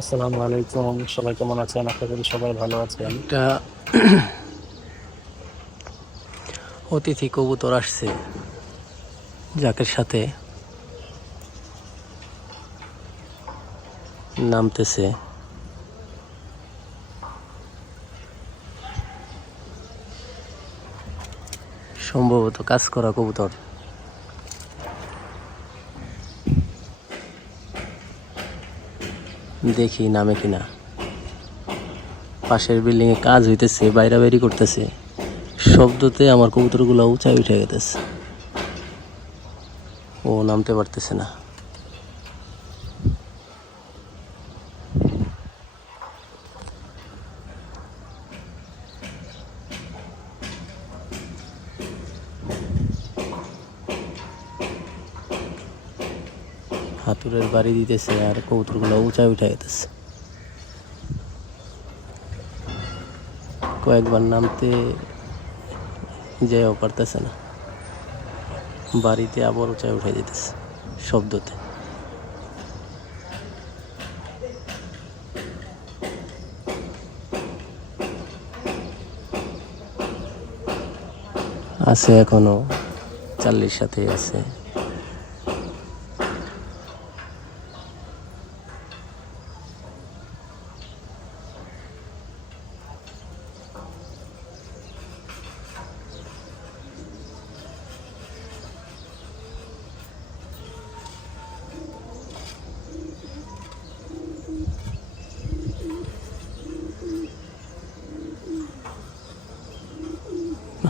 আসসালামু আলাইকুম, সবাই কেমন আছেন? আশা করি সবাই ভালো আছেন। একটা অতিথি কবুতর আসছে যাকের সাথে নামতেছে। সম্ভবত কাজ করা কবুতর। দেখি নামে কিনা। পাশের বিল্ডিং এ কাজ হইতেছে, বাইরে বাইরে করতেছে। শব্দতে আমার কবুতরগুলো উঁচাই উঠে গেতেছে। ও নামতে পারতেছে না। হাতুড়ের বাড়ি দিতেছে আর কবুতরগুলো উঁচাই উঠে গেতেছে। কয়েকবার নামতে যেও পারতেছে না, বাড়িতে আবার উঁচাই উঠে যেতেছে শব্দতে। আছে এখনো, চাল্লির সাথেই আছে।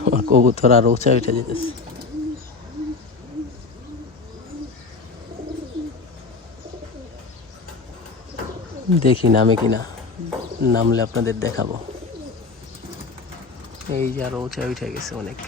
আমার কবুতর আরো উঁচা উঠে যেতেছে। দেখি নামে কিনা, নামলে আপনাদের দেখাবো। এই যে আরো উঁচা উঠে গেছে অনেক।